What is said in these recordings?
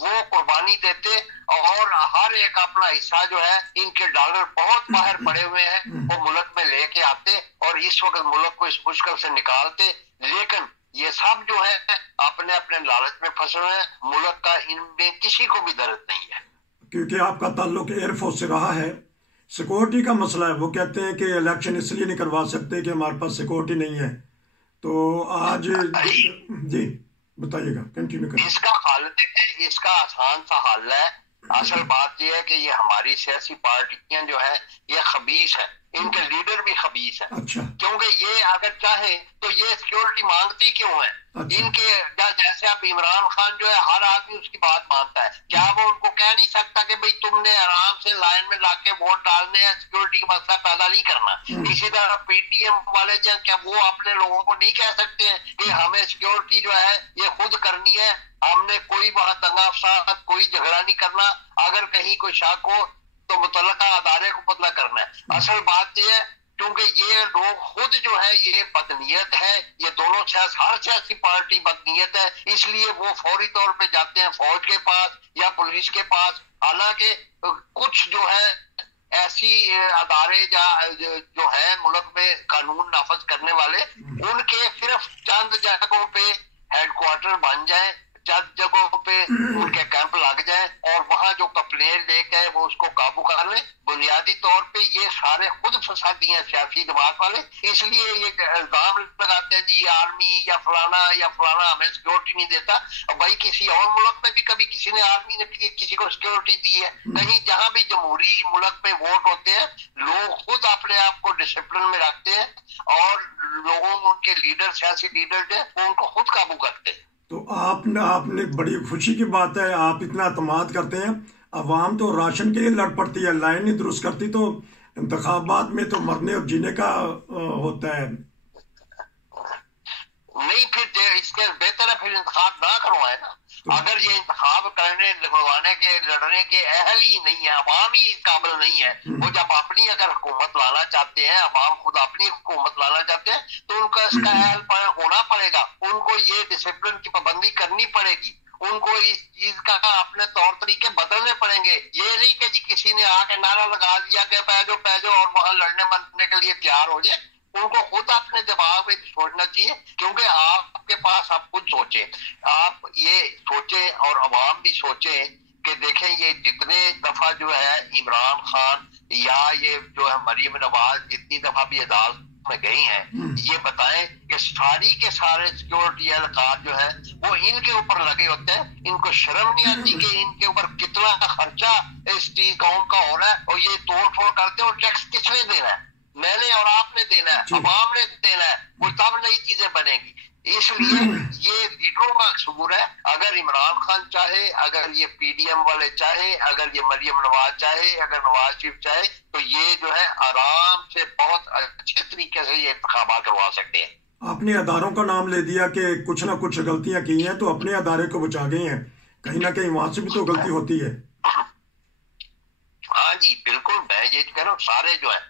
وہ قربانی دیتے اور ہر ایک اپنا حصہ جو ہے ان کے ڈالر بہت باہر پڑے ہوئے ہیں وہ ملک میں لے کے آتے اور اس وقت ملک کو اس مشکل سے نکالتے. لیکن یہ سب جو ہے اپنے اپنے لالچ میں پھنسے ہوئے ہیں. ملک کا ان میں کسی کو بھی درد نہیں ہے. کیونکہ آپ کا تعلق ایئر فورس سے رہا ہے، سیکورٹی کا مسئلہ ہے. وہ کہتے ہیں کہ الیکشن اس لیے نہیں کروا سکتے کہ ہمارے پاس سیکورٹی نہیں ہے. تو آج جی بتائیے گا، کنٹینیو کریں. اس کا حل دیکھیں، اس کا آسان سا حل ہے. اصل بات یہ ہے کہ یہ ہماری سیاسی پارٹیاں جو ہے یہ خبیث ہیں، ان کے لیڈر بھی خبیث ہیں. اچھا. کیونکہ یہ اگر چاہیں تو یہ سیکیورٹی مانگتی کیوں ہے؟ ان کے جیسے اب عمران خان جو ہے ہر آدمی اس کی بات مانتا ہے. کیا وہ ان کو کہہ نہیں سکتا کہ بھئی تم نے آرام سے لائن میں لا کے ووٹ ڈالنے ہیں، سیکیورٹی کا مسئلہ پیدا نہیں کرنا؟ اسی طرح پی ٹی ایم والے جو کیا وہ اپنے لوگوں کو نہیں کہہ سکتے ہیں کہ ہمیں سیکیورٹی جو ہے یہ خود کرنی ہے، ہم نے کوئی وہاں دنگا فساد کوئی جھگڑا نہیں کرنا، اگر کہیں کوئی شک ہو تو متعلقہ ادارے کو پتہ کرنا ہے. اصل بات یہ ہے کیونکہ یہ لوگ خود جو ہے یہ بدنیت ہے، یہ دونوں ہر سیاسی پارٹی بدنیت ہے، اس لیے وہ فوری طور پہ جاتے ہیں فوج کے پاس یا پولیس کے پاس. حالانکہ کچھ جو ہے ایسی ادارے جو ہے ملک میں قانون نافذ کرنے والے، ان کے صرف چند جگہوں پہ ہیڈ کوارٹر بن جائیں، چند جگہوں پہ ان کے کیمپ لگ جائیں اور وہاں جو کمپلین لے کے وہ اس کو قابو کر لیں. بنیادی طور پہ یہ سارے خود فسادی ہیں سیاسی جماعت والے، اس لیے یہ الزام لگاتے ہیں جی آرمی یا فلانا ہمیں سیکورٹی نہیں دیتا. بھائی کسی اور ملک میں بھی کبھی کسی نے آرمی نے کسی کو سیکورٹی دی ہے؟ کہیں جہاں بھی جمہوری ملک میں ووٹ ہوتے ہیں لوگ خود اپنے آپ کو ڈسپلن میں رکھتے ہیں اور لوگوں ان کے لیڈر سیاسی لیڈر جو وہ ان کو خود قابو کرتے ہیں. تو آپ نے بڑی خوشی کی بات ہے، آپ اتنا اعتماد کرتے ہیں. عوام تو راشن کے لیے لڑ پڑتی ہے، لائن نہیں درست کرتی، تو انتخابات میں تو مرنے اور جینے کا ہوتا ہے. نہیں پھر اس کے بہتر ہے پھر انتخاب نہ کروائے نا. اگر یہ انتخاب کرنے لڑوانے کے لڑنے کے اہل ہی نہیں ہے، عوام ہی اس قابل نہیں ہے، وہ جب اپنی اگر حکومت لانا چاہتے ہیں، عوام خود اپنی حکومت لانا چاہتے ہیں تو ان کا اس کا اہل ہونا پڑے گا. ان کو یہ ڈسپلن کی پابندی کرنی پڑے گی، ان کو اس چیز کا اپنے طور طریقے بدلنے پڑیں گے. یہ نہیں کہ جی کسی نے آ کے نعرہ لگا دیا کہ پیجو اور وہاں لڑنے مرنے کے لیے تیار ہو جائے. ان کو خود اپنے دماغ میں سوچنا چاہیے، کیونکہ آپ کے پاس آپ خود سوچیں، آپ یہ سوچیں اور عوام بھی سوچیں کہ دیکھیں یہ جتنے دفعہ جو ہے عمران خان یا یہ جو ہے مریم نواز جتنی دفعہ بھی عدالت میں گئی ہیں، یہ بتائیں کہ ساری کے سارے سیکورٹی اہلکار جو ہے وہ ان کے اوپر لگے ہوتے ہیں. ان کو شرم نہیں آتی کہ ان کے اوپر کتنا خرچہ اس قوم کا ہو رہا ہے اور یہ توڑ پھوڑ کرتے ہیں. اور ٹیکس کس نے دینا ہے؟ میں نے اور آپ نے دینا ہے، عوام نے دینا ہے. وہ تب نئی چیزیں بنے گی. اس لیے یہ لیڈروں کا قصور ہے. اگر عمران خان چاہے، اگر یہ پی ڈی ایم والے چاہے، اگر یہ مریم نواز چاہے، اگر نواز شریف چاہے تو یہ جو ہے آرام سے بہت اچھے طریقے سے یہ انتخابات کروا سکتے ہیں. آپ نے اداروں کا نام لے دیا کہ کچھ نہ کچھ غلطیاں کی ہیں، تو اپنے ادارے کو بچا گئے ہیں. کہیں نہ کہیں وہاں سے بھی تو غلطی ہوتی ہے. ہاں جی بالکل، میں یہ کہہ رہا ہوں سارے جو ہے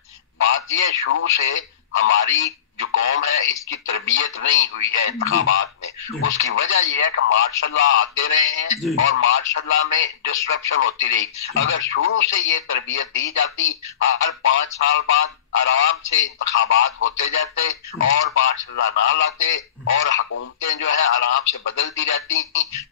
بات یہ شروع سے ہماری جو قوم ہے اس کی تربیت نہیں ہوئی ہے انتخابات میں. اس کی وجہ یہ ہے کہ مارشاء اللہ آتے رہے ہیں اور مارشاء اللہ میں ڈسٹرپشن ہوتی رہی. اگر شروع سے یہ تربیت دی جاتی، ہر 5 سال بعد آرام سے انتخابات ہوتے جاتے اور مارشاء اللہ نہ لاتے اور حکومتیں جو ہے آرام سے بدلتی رہتی،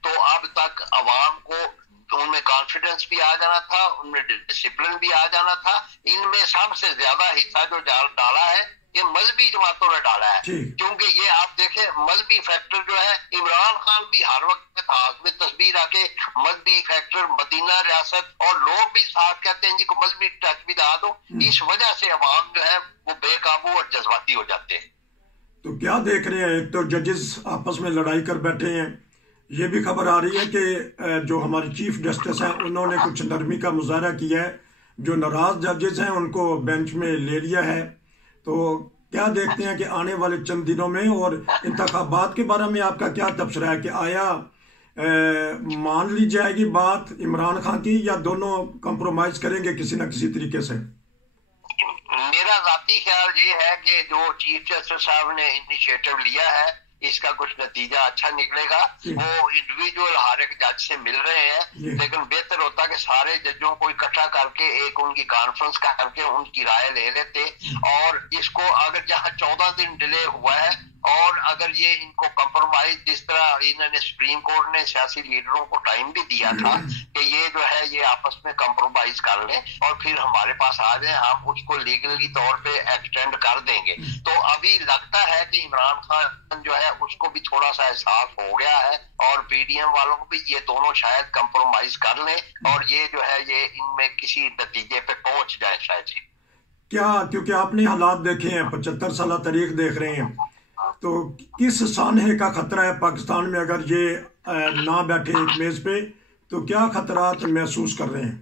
تو اب تک عوام کو ان میں کانفیڈنس بھی آ جانا تھا، ان میں ڈسپلن بھی آ جانا تھا. ان میں سب سے زیادہ حصہ جو ڈالا ہے یہ مذہبی جماعتوں نے ڈالا ہے. کیونکہ یہ آپ دیکھیں مذہبی فیکٹر جو ہے عمران خان بھی ہر وقت ہاتھ میں تصویر آ کے مذہبی فیکٹر مدینہ ریاست اور لوگ بھی ساتھ کہتے ہیں جی کو مذہبی ٹچ بھی دا دو. اس وجہ سے عوام جو ہے وہ بے قابو اور جذباتی ہو جاتے ہیں. تو کیا دیکھ رہے ہیں؟ ایک تو ججز آپس میں لڑائی کر بیٹھے ہیں. یہ بھی خبر آ رہی ہے کہ جو ہمارے چیف جسٹس ہیں انہوں نے کچھ نرمی کا مظاہرہ کیا ہے. جو ناراض ججز ہیں ان کو بینچ میں لے لیا ہے. تو کیا دیکھتے ہیں کہ آنے والے چند دنوں میں اور انتخابات کے بارے میں آپ کا کیا تبصرہ ہے کہ آیا مان لی جائے گی بات عمران خان کی یا دونوں کمپرومائز کریں گے کسی نہ کسی طریقے سے؟ میرا ذاتی خیال یہ ہے کہ جو چیف جسٹس صاحب نے انیشیٹو لیا ہے اس کا کچھ نتیجہ اچھا نکلے گا. وہ انڈیویجول ہر ایک جج سے مل رہے ہیں، لیکن بہتر ہوتا کہ سارے ججوں کو اکٹھا کر کے ایک ان کی کانفرنس کر کے ان کی رائے لے لیتے. اور اس کو اگر جہاں 14 دن ڈیلے ہوا ہے، اور اگر یہ ان کو کمپرومائز، جس طرح انہوں نے سپریم کورٹ نے سیاسی لیڈروں کو ٹائم بھی دیا تھا کہ یہ جو ہے یہ آپس میں کمپرومائز کر لیں اور پھر ہمارے پاس آ جائیں، ہم اس کو لیگلی طور پہ ایکسٹینڈ کر دیں گے. تو ابھی لگتا ہے کہ عمران خان جو ہے اس کو بھی تھوڑا سا احساس ہو گیا ہے، اور پی ڈی ایم والوں کو بھی، یہ دونوں شاید کمپرومائز کر لیں اور یہ جو ہے یہ ان میں کسی نتیجے پہ پہنچ جائے شاید. کیا کیونکہ آپ نے حالات دیکھے ہیں، 75 سالہ تاریخ دیکھ رہے ہیں، تو کس سانحے کا خطرہ ہے پاکستان میں اگر یہ نہ بیٹھے ایک میز پہ، تو کیا خطرات محسوس کر رہے ہیں؟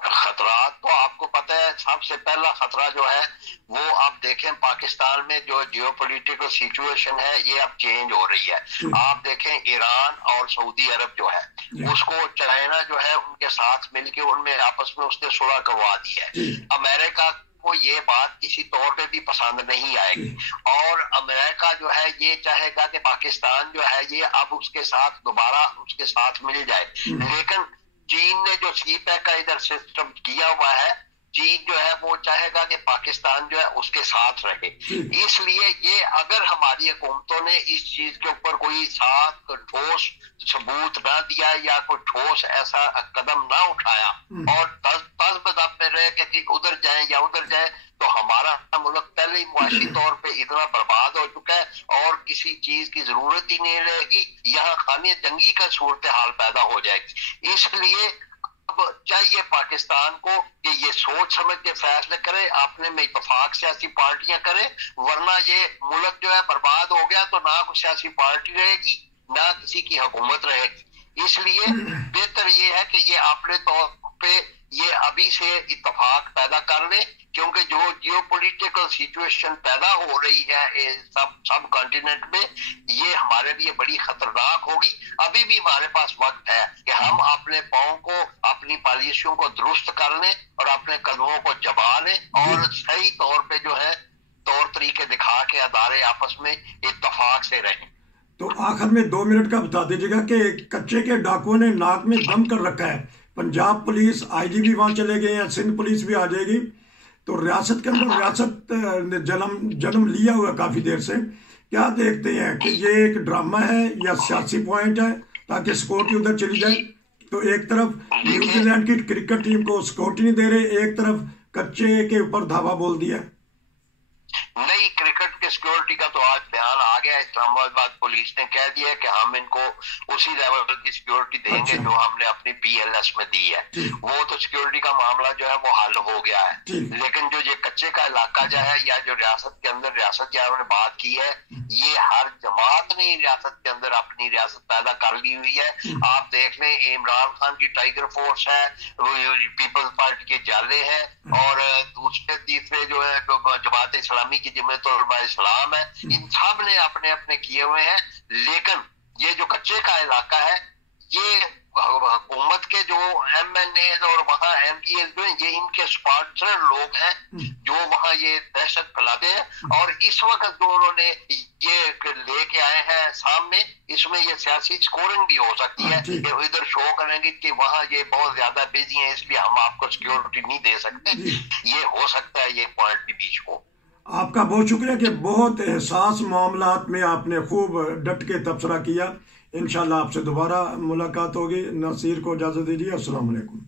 خطرات تو آپ کو پتہ ہے، سب سے پہلا خطرہ جو ہے وہ آپ دیکھیں پاکستان میں جو جیو پولیٹیکل سچویشن ہے یہ اب چینج ہو رہی ہے. آپ دیکھیں ایران اور سعودی عرب جو ہے اس کو چائنا جو ہے ان کے ساتھ مل کے ان میں آپس میں اس نے صلح کروا دی ہے. امریکہ کو یہ بات کسی طور پہ بھی پسند نہیں آئے گی، اور امریکہ جو ہے یہ چاہے گا کہ پاکستان جو ہے یہ اب اس کے ساتھ دوبارہ اس کے ساتھ مل جائے. لیکن چین نے جو سی پیک کا ادھر سسٹم کیا ہوا ہے، چین جو ہے وہ چاہے گا کہ پاکستان جو ہے اس کے ساتھ رہے. اس لیے یہ اگر ہماری حکومتوں نے اس چیز کے اوپر کوئی ساتھ ٹھوس ثبوت نہ دیا یا کوئی ٹھوس ایسا قدم نہ اٹھایا اور تز بدب میں رہے کہ ادھر جائیں یا ادھر جائیں، تو ہمارا ملک پہلے ہی معاشی طور پہ اتنا برباد ہو چکا ہے اور کسی چیز کی ضرورت ہی نہیں رہے گی. یہاں خانے جنگی کا صورتحال پیدا ہو جائے گی. اس لیے اب چاہیے پاکستان کو کہ یہ سوچ سمجھ کے فیصلے کرے، اپنے میں اتفاق سیاسی پارٹیاں کرے، ورنہ یہ ملک جو ہے برباد ہو گیا تو نہ کوئی سیاسی پارٹی رہے گی نہ کسی کی حکومت رہے گی. اس لیے بہتر یہ ہے کہ یہ اپنے طور پہ یہ ابھی سے اتفاق پیدا کر لیں، کیونکہ جو جیو پولیٹیکل سچویشن پیدا ہو رہی ہے سب کانٹیننٹ میں، یہ ہمارے لیے بڑی خطرناک ہوگی. ابھی بھی ہمارے پاس وقت ہے کہ ہم اپنے پاؤں کو، اپنی پالیسیوں کو درست کر لیں اور اپنے قدموں کو جما لیں اور صحیح طور پہ جو ہے طور طریقے دکھا کے ادارے آپس میں اتفاق سے رہیں. تو آخر میں 2 منٹ کا بتا دیجیے گا کہ کچے کے ڈاکوؤں نے ناک میں دم کر رکھا ہے، پنجاب پولیس آئی جی بھی وہاں چلے گئے ہیں، سندھ پولیس بھی آ جائے گی، تو ریاست کے اندر ریاست نے جنم لیا ہوا کافی دیر سے. کیا دیکھتے ہیں کہ یہ ایک ڈرامہ ہے یا سیاسی پوائنٹ ہے تاکہ سیکورٹی ادھر چلی جائے؟ تو ایک طرف نیوزی لینڈ کی کرکٹ ٹیم کو سیکورٹی نہیں دے رہے، ایک طرف کچے کے اوپر دھاوا بول دیا. نہیں، کرکٹ کے سیکورٹی کا تو آج بیان آ گیا. اسلام آباد پولیس نے کہہ دیا کہ ہم ان کو اسی لیول کی سیکورٹی دیں گے جو ہم نے اپنی پی ایل ایس میں دی ہے. وہ تو سیکورٹی کا معاملہ جو ہے وہ حل ہو گیا ہے. لیکن جو یہ کچے کا علاقہ جو ہے یا جو ریاست کے اندر ریاست کی نے بات کی ہے، یہ ہر جماعت نے ریاست کے اندر اپنی ریاست پیدا کر لی ہوئی ہے. آپ دیکھ لیں عمران خان کی ٹائیگر فورس ہے، پیپلز پارٹی کے جالے ہیں، اور دوسرے تیسرے جو ہے جماعت اسلامی کی جمعیت علماء اسلام ہے، ان سب نے اپنے اپنے کیے ہوئے ہیں. لیکن یہ جو کچے کا علاقہ ہے، یہ حکومت کے جو ایم این اے اور وہاں ایم پی ایز جو ہیں، یہ ان کے اسپانسر لوگ ہیں جو وہاں یہ دہشت پھیلاتے ہیں. اور اس وقت جو انہوں نے یہ لے کے آئے ہیں سامنے، اس میں یہ سیاسی سکورنگ بھی ہو سکتی ہے کہ ادھر شو کریں گے کہ وہاں یہ بہت زیادہ بزی ہیں، اس لیے ہم آپ کو سیکورٹی نہیں دے سکتے. یہ ہو سکتا ہے یہ پوائنٹ بھی بیچ کو. آپ کا بہت شکریہ کہ بہت حساس معاملات میں آپ نے خوب ڈٹ کے تبصرہ کیا. انشاءاللہ آپ سے دوبارہ ملاقات ہوگی. ناصر کو اجازت دیجیے. السلام علیکم.